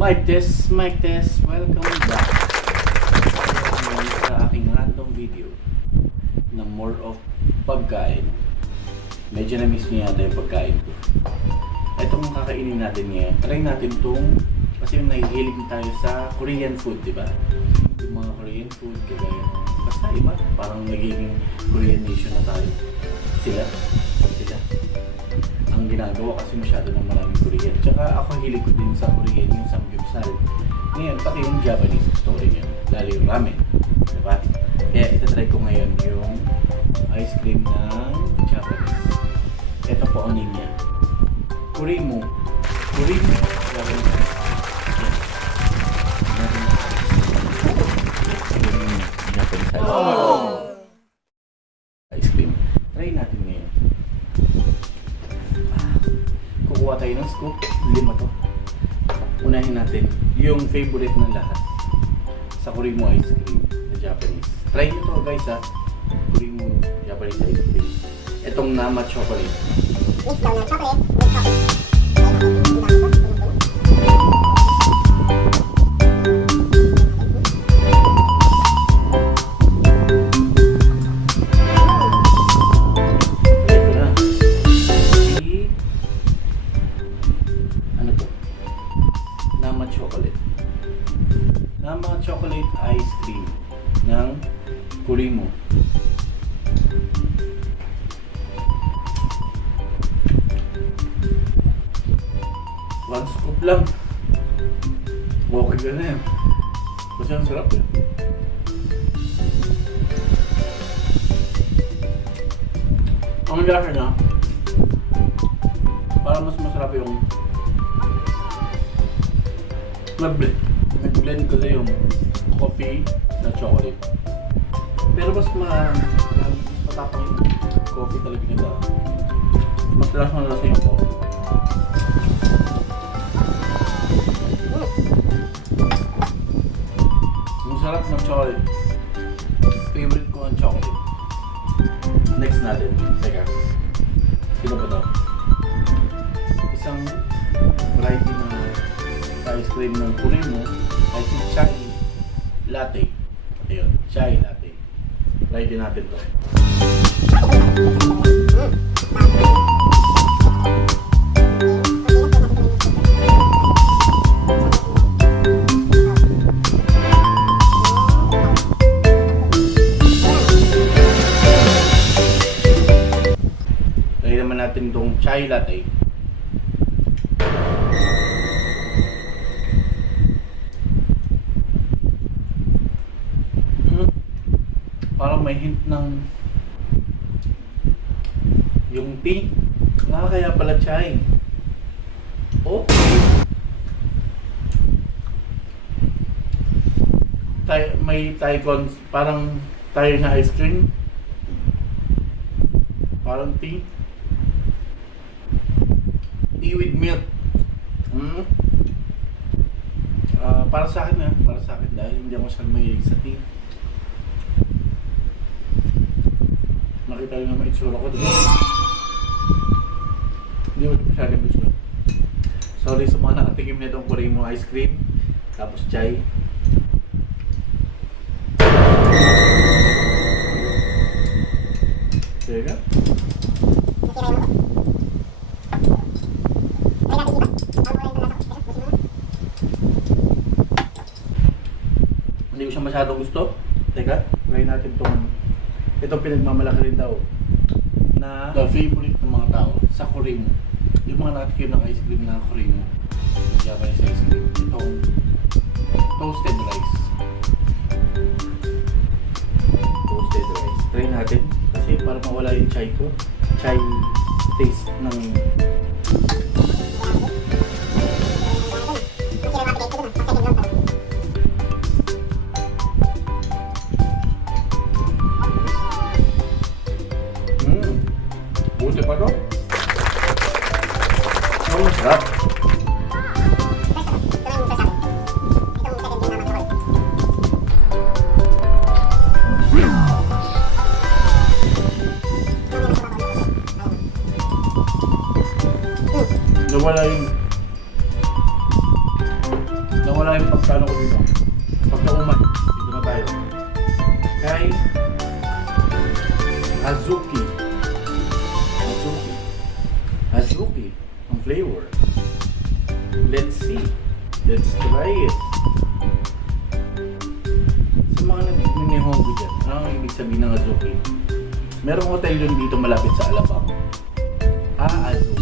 Mic test, welcome back ngayon sa aking random video na more of pagkain. Medyo na-miss niyo yata yung pagkain ko. Itong kakainin natin ngayon, try natin itong, kasi nahihilig tayo sa Korean food, di ba? Yung mga Korean food, kagaya basta iba, parang nagiging Korean nation na tayo. Sila ang ginagawa kasi masyado ng maraming Korean. Tsaka ako hilig ko din sa Korean yung samgyeopsal. Ngayon, pati yung Japanese story niya, lalo yung ramen, diba? Kaya itatry ko ngayon yung ice cream ng Japanese. Ito po ang name niya, Kurimu Japanese. Japanese ice cream. Try natin ngayon. Kukuha tayo ng scoop, 5 to. Unahin natin yung favorite ng lahat sa Kurimu ice cream na Japanese. Try nyo to guys ha, Kurimu Japanese ice cream. Itong nama chocolate. Mix daw ng chocolate with coffee. Nama chocolate ice cream ng Kurimu. One scoop lang. Okay ka na yan. Kasi ang sarap yan. Ang lasa na, parang mas masarap yung nag-blend ko na yung coffee na chocolate. Pero mas matapang yung coffee talaga nila. Mas lasa yung coffee. Ang sarap ng chocolate. Favorite ko ang chocolate. Next natin. Teka. Sino ba ito? Isang variety na ice cream ng Kurimu ay si chai latte. Ayun, chai latte. Try din natin to. Try naman natin tong chai latte. Parang may hint ng yung tea. Kaya pala chai. Okay. May Taikon, parang tayo na ice cream. Parang tea. Tea with milk. Para sa akin dahil hindi ako masyadong mahilig sa tea. Nakita nyo naman itsura ko dito. Hindi ko masyadong gusto. Sorry sa mga nakatikim na itong Kurimu ice cream. Tapos chai. Teka. Hindi ko siya masyadong gusto. Teka, try natin itong pinagmamalaki rin daw na the favorite ng mga tao sa Kurimu. Yung mga nakatikim ng ice cream na Kurimu, Japanese ice cream, itong toasted rice. Toasted rice. Try natin kasi para mawala yung chai ko. Chai taste ng buti pa to. Ang masarap. Nawala yung pagkano ko dito. Pagkauman. Dito na tayo. Kay AZUKI. AZUKI. Ang flavor. Let's see. Let's try it. Sa mga nag-nihongo dyan, ano ang ibig sabihin ng AZUKI? Merong hotel yun dito malapit sa Alabang. AZUKI.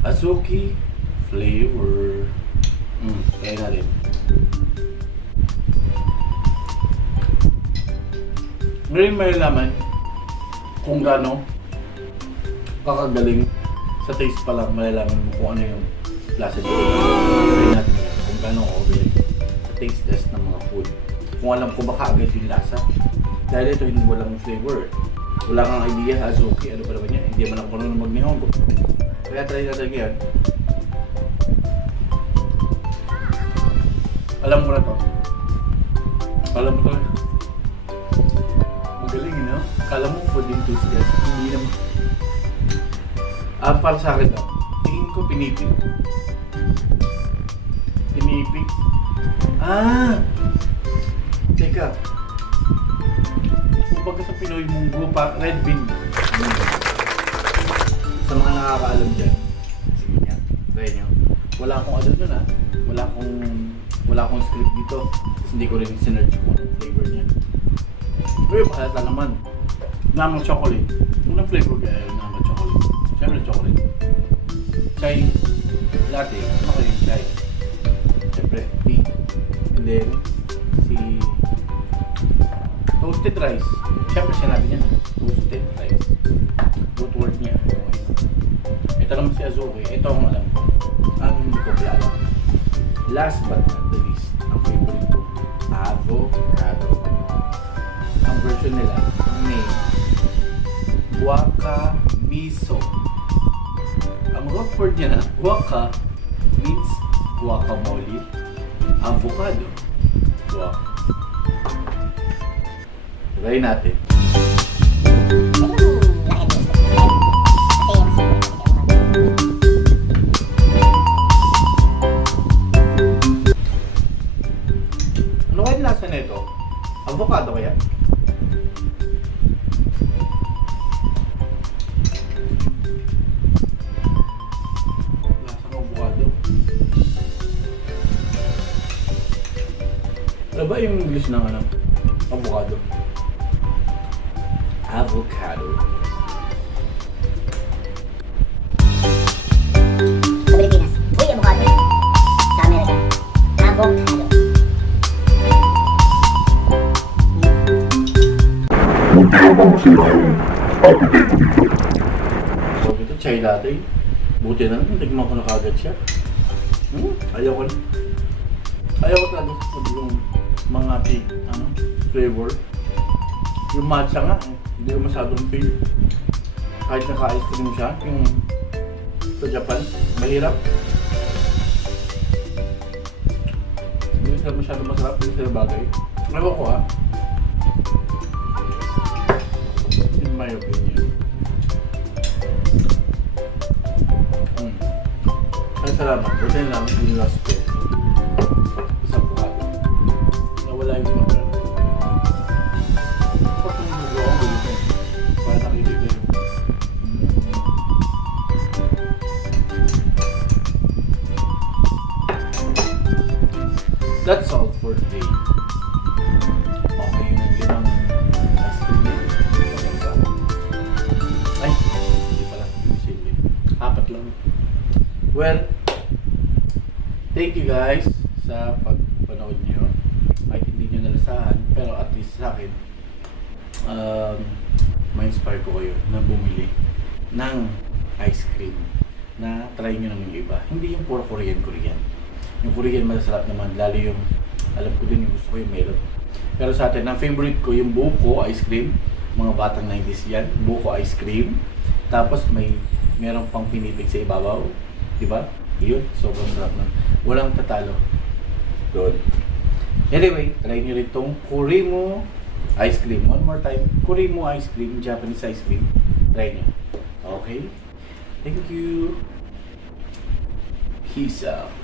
AZUKI flavor. Kaya natin. Ngayon may laman kung gaano kakagaling sa taste pa lang malalaman mo kung ano yung lasa dito. Try natin yan. Kung gaano kakagaling sa taste test ng mga food. Kung alam ko baka agad yung lasa. Dahil ito yung walang flavor. Wala kang idea, AZUKI, ano pa naman yan? Hindi man ako marunong mag-nihongo. Kaya try natin yan. Alam mo na to. Alam mo to. Magaling, you know? Kala mo food enthusiast. Hindi naman. Para sa akin lang. Tingin ko pinipig. Pinipig. Teka. Kumbaga sa Pinoy munggo pa, red bean. Sa mga nakakaalam dyan, sige niya, try nyo. Wala akong ano dun wala akong script dito. Kasi hindi ko rin sinerge kung anong flavor niya. Pero pahalata naman. Namang chocolate. Unang flavor kaya yung namang chocolate. Siyempre chocolate. Chai latte. Ano kayo yung chai? Siyempre, tea. And then, si toasted rice. Siyempre sinabi niya na. Toasted rice. Root word niya. Ito naman si AZUKI. Ito ang alam ko. Ang hindi ko kilala. Last but not the least, ang favorite ko, avocado. Ang version nila, ang name, GUACAMISO. Ang root word niya na, guaca means guacamole. Avocado. Guac. Try natin. Ano kaya lasa nito? Avocado kaya? Lasang avocado. Ano ba yung English ng ano? Avocado. Avocado. Sa Pilipinas, uy, avocado. Sa Amerika, avocado. So, ito chai latte. Buti na lang, nagman ko na kagad siya. Ayaw ko na. Ayaw ko talaga sa food yung mga flavor. Yung matcha nga, hindi ko masyadong feel. Kahit naka-ice cream siya, yung sa Japan, mahirap. Hindi sila masyadong masarap, hindi sila bagay. Ewan ko in my opinion. Ay, salamat. Buti na lang yung last ko. Isang bukado. Nawala yung pagkano. Para nakikita yun. That's all for today. Okay yung limang ice cream. Ay, hindi pala. Simple. 4 lang. Well, thank you guys sa pagpanood nyo. Kahit hindi nyo nalasahan, pero at least sa akin, ma-inspire ko kayo na bumili ng ice cream na try nyo naman yung iba. Hindi yung puro Korean. Yung Korean masarap naman, lalo yung alam ko din yung gusto ko yung melon. Pero sa atin, ang favorite ko yung buko ice cream. Mga batang 90s yan, buko ice cream. Tapos may meron pang pinipig sa ibabaw. Diba? Yun, sobrang sarap nun. Walang tatalo. Doon. Anyway, try nyo rin itong Kurimu ice cream. One more time. Kurimu ice cream, Japanese ice cream. Try nyo. Okay? Thank you. Peace out.